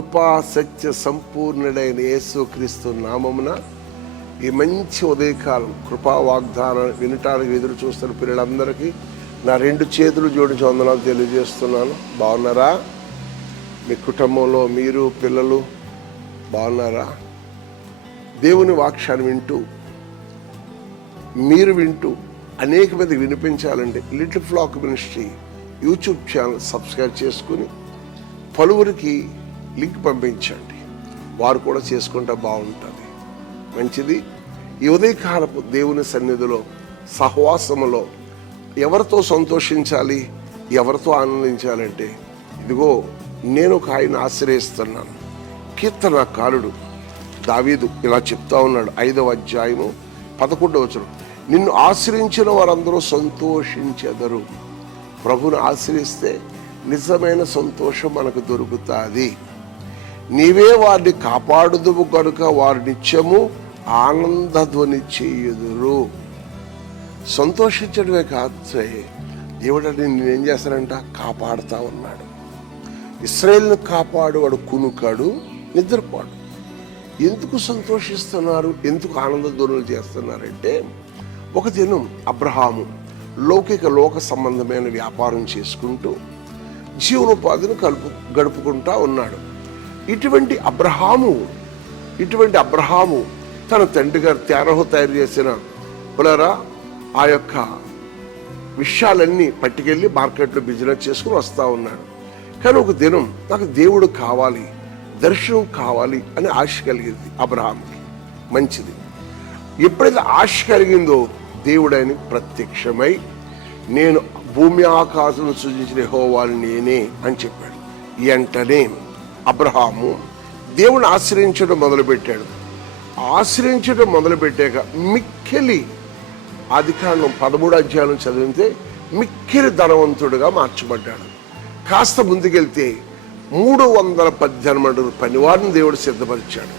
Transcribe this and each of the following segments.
కృపా సత్య సంపూర్ణుడైన యేసుక్రీస్తు నామమున ఈ మంచి ఉదయకాలం కృపా వాగ్దానం వినటానికి ఎదురు చూస్తున్న పిల్లలందరికీ నా 2 చేతులు జోడించి వందనాలు తెలియజేస్తున్నాను. బాగున్నారా? మీ కుటుంబంలో మీరు పిల్లలు బాగున్నారా? దేవుని వాక్యాన్ని వింటూ అనేక మందికి వినిపించాలంటే little flock ministry YouTube channel subscribe చేసుకుని పలువురికి లింక్ పంపించండి. వారు కూడా చేసుకుంటే బాగుంటుంది. మంచిది. ఈ ఉదయకాలపు దేవుని సన్నిధిలో సహవాసములో ఎవరితో సంతోషించాలి, ఎవరితో ఆనందించాలంటే ఇదిగో నేను ఒక ఆయన ఆశ్రయిస్తున్నాను. కీర్తనకారుడు దావీదు ఇలా చెప్తా ఉన్నాడు. 5వ అధ్యాయము 11వ వచనం, నిన్ను ఆశ్రయించిన వారందరూ సంతోషించెదరు. ప్రభుని ఆశ్రయిస్తే నిజమైన సంతోషం మనకు దొరుకుతుంది. నీవే వారిని కాపాడుదువు కనుక వారి నిత్యము ఆనందధ్వని చేయుదురు. సంతోషించడమే కాదు, దేవుడు నేనేం చేస్తానంట కాపాడుతా ఉన్నాడు. ఇశ్రాయేలును కాపాడు, వాడు కునుకాడు నిద్రపోడు. ఎందుకు సంతోషిస్తున్నారు, ఎందుకు ఆనందధ్వనులు చేస్తున్నారంటే ఒక దినం అబ్రహాము లోక సంబంధమైన వ్యాపారం చేసుకుంటూ జీవనోపాధిని గడుపుకుంటా ఉన్నాడు. ఇటువంటి అబ్రహాము తన తండ్రి గారు తేరహు తయారు చేసిన పులరా ఆ యొక్క విషయాలన్నీ పట్టుకెళ్ళి మార్కెట్లో బిజినెస్ చేసుకుని వస్తూ ఉన్నాడు. కానీ ఒక దినం నాకు దేవుడు కావాలి, దర్శనం కావాలి అని ఆశ కలిగింది అబ్రహాంకి. మంచిది. ఎప్పుడైతే ఆశ కలిగిందో దేవుడు ఆయనకి ప్రత్యక్షమై నేను భూమి ఆకాశం సృజించిన యెహోవాని నేనే అని చెప్పాడు. వెంటనే అబ్రహాము దేవుని ఆశ్రయించడం మొదలుపెట్టాడు. ఆశ్రయించడం మొదలుపెట్టాక మిక్కిలి ఆదికాండం 13వ అధ్యాయం చదివితే మిక్కిలి ధనవంతుడుగా మార్చబడ్డాడు. కాస్త ముందుకెళ్తే 318 పనివారిని దేవుడు సిద్ధపరిచాడు.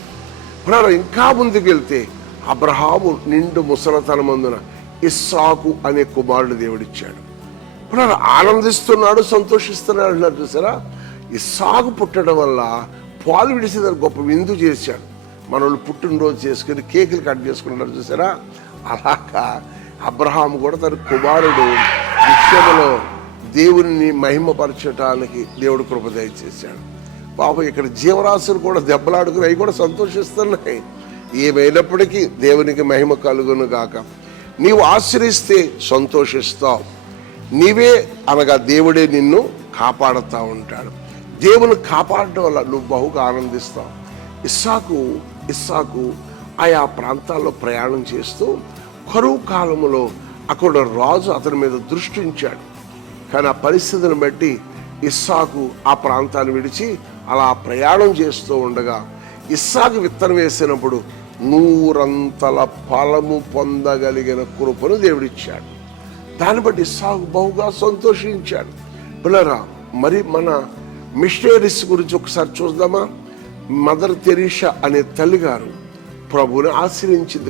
ఇంకా ముందుకెళ్తే అబ్రహాము నిండు ముసలతనమందున ఇస్సాకు అనే కుమారుడు దేవుడిచ్చాడు. ఆనందిస్తున్నాడు, సంతోషిస్తున్నాడు అంటున్నారు చూసారా. ఇస్సాకు పుట్టడం వల్ల పాలు విడిసేదాన్ని గొప్ప విందు చేశాడు. మనోళ్ళు పుట్టినరోజు చేసుకుని కేకులు కట్ చేసుకున్నారు చూసారా. అలాగా అబ్రహాము కూడా తన కుమారుడు విషయంలో దేవుని మహిమపరచడానికి దేవుడు కృప దయచేశాడు. పాపం ఇక్కడ జీవరాశులు కూడా దెబ్బలాడుకుని అవి కూడా సంతోషిస్తున్నాయి. ఏమైనప్పటికీ దేవునికి మహిమ కలుగును గాక. నీవు ఆశ్రయిస్తే సంతోషిస్తావు. నీవే అనగా దేవుడే నిన్ను కాపాడుతూ ఉంటాడు. దేవుని కాపాడటం వల్ల నువ్వు బహుగా ఆనందిస్తావు. ఇస్సాకు ఆయా ప్రాంతాల్లో ప్రయాణం చేస్తూ కరువు కాలంలో అక్కడ రాజు అతని మీద దృష్టి ఉంచాడు. కానీ ఆ పరిస్థితిని బట్టి ఇస్సాకు ఆ ప్రాంతాన్ని విడిచి అలా ప్రయాణం చేస్తూ ఉండగా ఇస్సాకు విత్తనం వేసినప్పుడు 100 ఫలము పొందగలిగిన కృపను దేవుడిచ్చాడు. దాన్ని బట్టి ఇస్సాకు బహుగా సంతోషించాడు. పిల్లరా, మరి మన మిషనరీస్ గురించి ఒకసారి చూద్దామా. మదర్ తెరీసా అనే తల్లిగారు ప్రభుని ఆశ్రయించింది.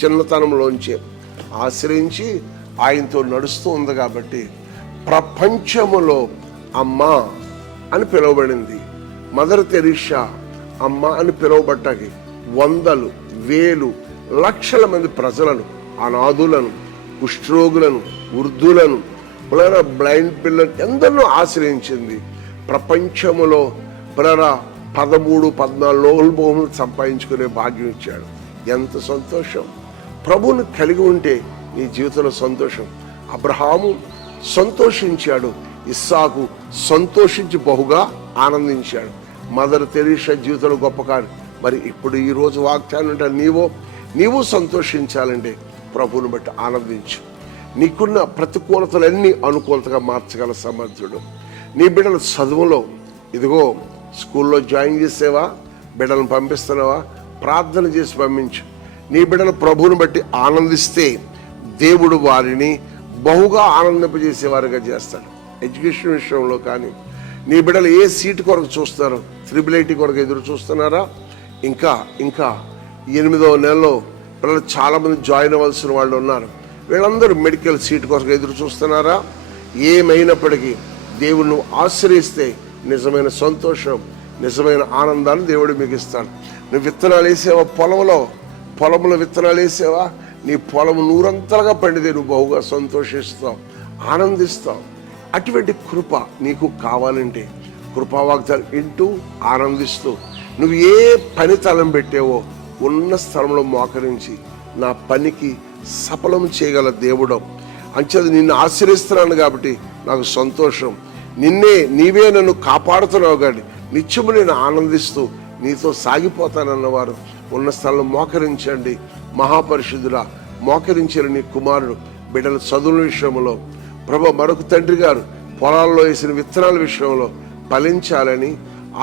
చిన్నతనంలోంచే ఆశ్రయించి ఆయనతో నడుస్తూ ఉంది కాబట్టి ప్రపంచములో అమ్మ అని పిలువబడింది. మదర్ తెరీసా అమ్మ అని పిలువబట్టకి 100,000, 1,000, లక్షల మంది ప్రజలను, అనాథులను, కుష్ఠరోగులను, వృద్ధులను, బ్లైండ్ పిల్లలు ఎందరినో ఆశ్రయించింది. ప్రపంచములో 13-14 నోబెల్ బహుమతులు సంపాదించుకునే భాగ్యం ఇచ్చాడు. ఎంత సంతోషం! ప్రభువుని కలిగి ఉంటే నీ జీవితంలో సంతోషం. అబ్రహాము సంతోషించాడు, ఇస్సాకు సంతోషించి బహుగా ఆనందించాడు. మదర్ తెరీసా జీవితంలో గొప్ప కాదు. మరి ఇప్పుడు ఈరోజు వాగ్దానం అంటే నీవు సంతోషించాలంటే ప్రభువుని బట్టి ఆనందించు. నీకున్న ప్రతికూలతలన్నీ అనుకూలతగా మార్చగల సమర్థుడు. నీ బిడ్డల చదువులో ఇదిగో స్కూల్లో జాయిన్ చేసేవా, బిడ్డలను పంపిస్తున్నావా, ప్రార్థన చేసి పంపించు. నీ బిడ్డలు ప్రభువుని బట్టి ఆనందిస్తే దేవుడు వారిని బహుగా ఆనందింపజేసేవారుగా చేస్తాడు. ఎడ్యుకేషన్ విషయంలో కానీ నీ బిడ్డలు ఏ సీటు కొరకు చూస్తారు? 888 కొరకు ఎదురు చూస్తున్నారా? ఇంకా 8వ నెలలో పిల్లలు చాలామంది జాయిన్ అవ్వాల్సిన వాళ్ళు ఉన్నారు. వీళ్ళందరూ మెడికల్ సీట్ కోసం ఎదురు చూస్తున్నారా? ఏమైనప్పటికీ దేవుణ్ణి ఆశ్రయిస్తే నిజమైన సంతోషం నిజమైన ఆనందాన్ని దేవుడు మీకు ఇస్తాడు. నువ్వు విత్తనాలు వేసావా, పొలంలో విత్తనాలు వేసావా, నీ పొలం నూరంతలుగా పండితే నువ్వు బహుగా సంతోషిస్తావు, ఆనందిస్తావు. అటువంటి కృప నీకు కావాలంటే కృపావాగ్దాలు వింటూ ఆనందిస్తూ నువ్వు ఏ పని తలం పెట్టావో ఉన్న స్థలంలో మోకరించి నా పనికి సఫలం చేయగల దేవుడు అంచేది నిన్ను ఆశ్రయిస్తున్నాను కాబట్టి నాకు సంతోషం, నీవే నన్ను కాపాడుతున్నావు కానీ నిత్యము నేను ఆనందిస్తూ నీతో సాగిపోతానన్నవారు ఉన్న స్థలంలో మోకరించండి. మహాపరిశుద్ధుడా, మోకరించిన నీ కుమారుడు బిడ్డల చదువుల విషయంలో ప్రభు మరొక తండ్రి గారు పొలాల్లో వేసిన విత్తనాల విషయంలో ఫలించాలని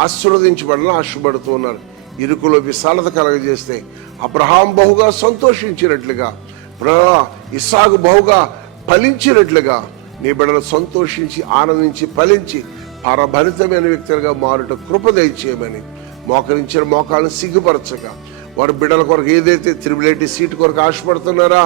ఆశీర్వదించబడాలని ఆశపడుతూ ఉన్నారు. ఇరుకులో విశాలత కలగజేస్తే అబ్రహాం బహుగా సంతోషించినట్లుగా, ఇస్సాకు బహుగా ఫలించినట్లుగా నీ బిడ్డలు సంతోషించి ఆనందించి ఫలించి పరభరితమైన వ్యక్తులుగా మారుట కృప దయచేయమని మోకరించిన మోకాలను సిగ్గుపరచక వారి బిడ్డల కొరకు ఏదైతే 380 సీటు కొరకు ఆశపడుతున్నారా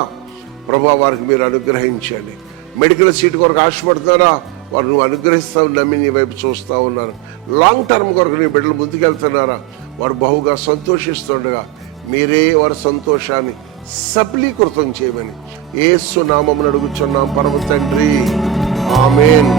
ప్రభా వారికి మీరు అనుగ్రహించండి. మెడికల్ సీటు కొరకు ఆశపడుతున్నారా వారు నువ్వు అనుగ్రహిస్తావు నమ్మి నీ వైపు చూస్తూ ఉన్నారు. లాంగ్ టర్మ్ కొరకు నీ బిడ్డలు ముందుకెళ్తున్నారా వారు బహుగా సంతోషిస్తుండగా మీరే వారి సంతోషాన్ని సఫలీకృతం చేయమని యేసు నామమున అడుగుచున్నాం పరమ తండ్రి, ఆమేన్.